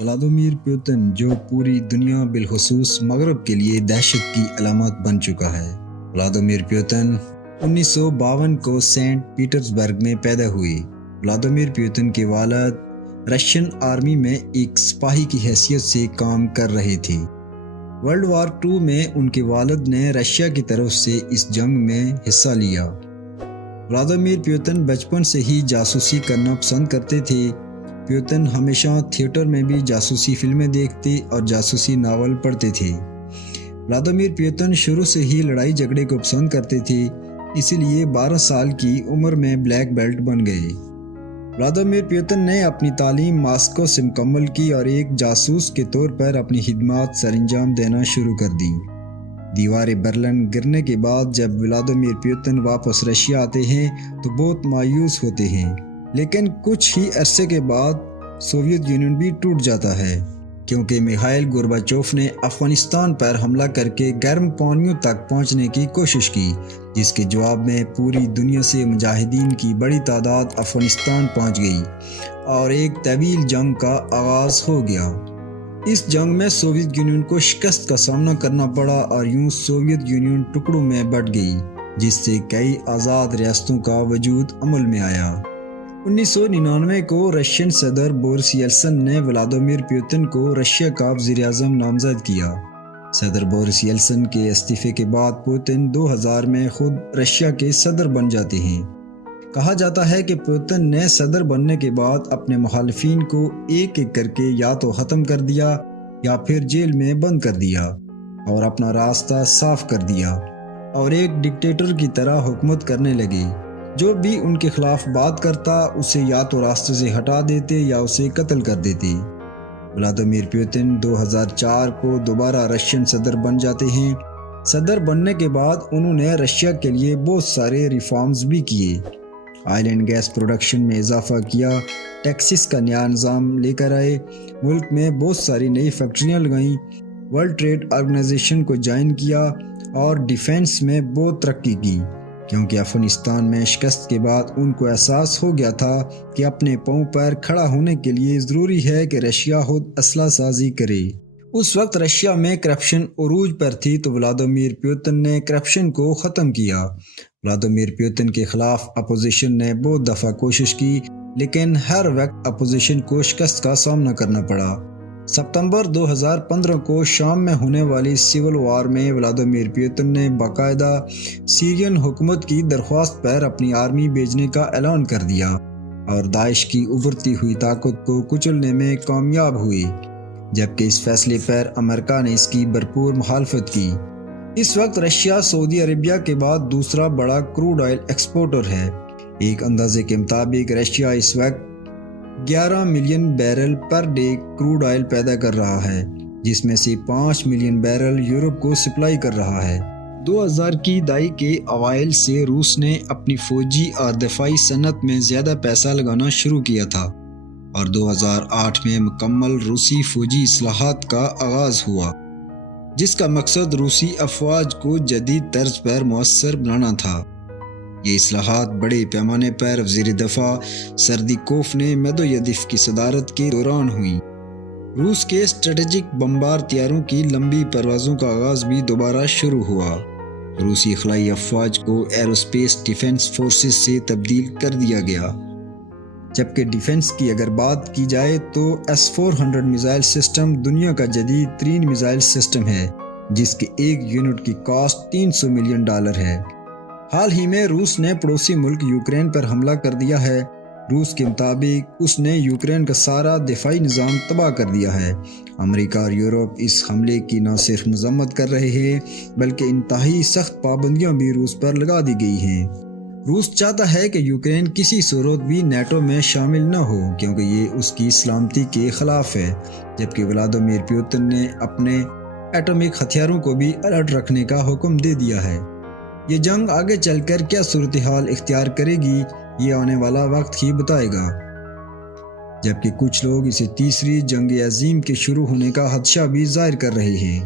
Vladimir Putin جو پوری دنیا بالخصوص مغرب کے لیے دہشت کی علامت بن چکا ہے۔ ولادیمیر پوتن 1952 کو سینٹ پیٹرزبرگ میں پیدا ہوئے۔ ولادیمیر پوتن کے والد رشین آرمی میں ایک سپاہی کی حیثیت سے کام کر رہے تھے۔ ورلڈ وار 2 میں ان کے والد نے رشیا کی طرف سے اس جنگ میں حصہ لیا۔ ولادیمیر پوتن بچپن سے ہی جاسوسی کرنا پسند کرتے تھے۔ پوتن ہمیشہ تھیٹر میں بھی جاسوسی فلمیں دیکھتے اور جاسوسی ناول پڑھتے تھے۔ ولادیمیر پوتن شروع سے ہی لڑائی جھگڑے کو پسند کرتے تھے، اسی لیے 12 سال کی عمر میں بلیک بیلٹ بن گئے۔ ولادیمیر پوتن نے اپنی تعلیم ماسکو سے مکمل کی اور ایک جاسوس کے طور پر اپنی خدمات سر انجام دینا شروع کر دی۔ دیوار برلن گرنے کے بعد جب ولادیمیر پوتن واپس رشیا آتے ہیں تو بہت مایوس ہوتے ہیں، لیکن کچھ ہی عرصے کے بعد سوویت یونین بھی ٹوٹ جاتا ہے کیونکہ میخائیل گورباچوف نے افغانستان پر حملہ کر کے گرم پانیوں تک پہنچنے کی کوشش کی، جس کے جواب میں پوری دنیا سے مجاہدین کی بڑی تعداد افغانستان پہنچ گئی اور ایک طویل جنگ کا آغاز ہو گیا۔ اس جنگ میں سوویت یونین کو شکست کا سامنا کرنا پڑا اور یوں سوویت یونین ٹکڑوں میں بٹ گئی، جس سے کئی آزاد ریاستوں کا وجود عمل میں آیا۔ 1999 کو رشین صدر بورس یلسن نے ولادیمیر پوتن کو رشیا کا وزیر اعظم نامزد کیا۔ صدر بورس یلسن کے استعفے کے بعد پوتن 2000 میں خود رشیا کے صدر بن جاتے ہیں۔ کہا جاتا ہے کہ پوتن نے صدر بننے کے بعد اپنے مخالفین کو ایک ایک کر کے یا تو ختم کر دیا یا پھر جیل میں بند کر دیا اور اپنا راستہ صاف کر دیا اور ایک ڈکٹیٹر کی طرح حکومت کرنے لگے۔ جو بھی ان کے خلاف بات کرتا اسے یا تو راستے سے ہٹا دیتے یا اسے قتل کر دیتے۔ ولادیمیر پوتن 2004 کو دوبارہ رشین صدر بن جاتے ہیں۔ صدر بننے کے بعد انہوں نے رشیا کے لیے بہت سارے ریفارمز بھی کیے۔ آئل اینڈ گیس پروڈکشن میں اضافہ کیا، ٹیکسز کا نیا نظام لے کر آئے، ملک میں بہت ساری نئی فیکٹریاں لگائیں، ورلڈ ٹریڈ آرگنائزیشن کو جوائن کیا اور ڈیفنس میں بہت ترقی کی، کیونکہ افغانستان میں شکست کے بعد ان کو احساس ہو گیا تھا کہ اپنے پاؤں پر کھڑا ہونے کے لیے ضروری ہے کہ رشیا خود اسلحہ سازی کرے۔ اس وقت رشیا میں کرپشن عروج پر تھی تو ولادیمیر پوتن نے کرپشن کو ختم کیا۔ ولادیمیر پوتن کے خلاف اپوزیشن نے بہت دفعہ کوشش کی، لیکن ہر وقت اپوزیشن کو شکست کا سامنا کرنا پڑا۔ ستمبر 2015 کو شام میں ہونے والی سول وار میں ولادیمیر پوتن نے باقاعدہ سیرین حکومت کی درخواست پر اپنی آرمی بھیجنے کا اعلان کر دیا اور داعش کی ابھرتی ہوئی طاقت کو کچلنے میں کامیاب ہوئے، جبکہ اس فیصلے پر امریکہ نے اس کی بھرپور مخالفت کی۔ اس وقت رشیا سعودی عربیہ کے بعد دوسرا بڑا کروڈ آئل ایکسپورٹر ہے۔ ایک اندازے کے مطابق رشیا اس وقت 11 million barrel per day crude oil پیدا کر رہا ہے، جس میں سے 5 ملین بیرل یورپ کو سپلائی کر رہا ہے۔ 2000 کی دہائی کے اوائل سے روس نے اپنی فوجی اور دفاعی صنعت میں زیادہ پیسہ لگانا شروع کیا تھا اور 2008 میں مکمل روسی فوجی اصلاحات کا آغاز ہوا، جس کا مقصد روسی افواج کو جدید طرز پر مؤثر بنانا تھا۔ یہ اصلاحات بڑے پیمانے پر وزیر دفاع سردیکوف نے میدویدیف کی صدارت کے دوران ہوئی۔ روس کے اسٹریٹجک بمبار طیاروں کی لمبی پروازوں کا آغاز بھی دوبارہ شروع ہوا۔ روسی خلائی افواج کو ایروسپیس ڈیفنس فورسز سے تبدیل کر دیا گیا۔ جبکہ ڈیفنس کی اگر بات کی جائے تو S-400 میزائل سسٹم دنیا کا جدید ترین میزائل سسٹم ہے، جس کے ایک یونٹ کی کاسٹ $300 ملین ہے۔ حال ہی میں روس نے پڑوسی ملک یوکرین پر حملہ کر دیا ہے۔ روس کے مطابق اس نے یوکرین کا سارا دفاعی نظام تباہ کر دیا ہے۔ امریکہ اور یورپ اس حملے کی نہ صرف مذمت کر رہے ہیں بلکہ انتہائی سخت پابندیاں بھی روس پر لگا دی گئی ہیں۔ روس چاہتا ہے کہ یوکرین کسی صورت بھی نیٹو میں شامل نہ ہو کیونکہ یہ اس کی سلامتی کے خلاف ہے، جبکہ ولادیمیر پوتن نے اپنے ایٹمک ہتھیاروں کو بھی الرٹ رکھنے کا حکم دے دیا ہے۔ یہ جنگ آگے چل کر کیا صورتحال اختیار کرے گی، یہ آنے والا وقت ہی بتائے گا، جبکہ کچھ لوگ اسے تیسری جنگ عظیم کے شروع ہونے کا خدشہ بھی ظاہر کر رہے ہیں۔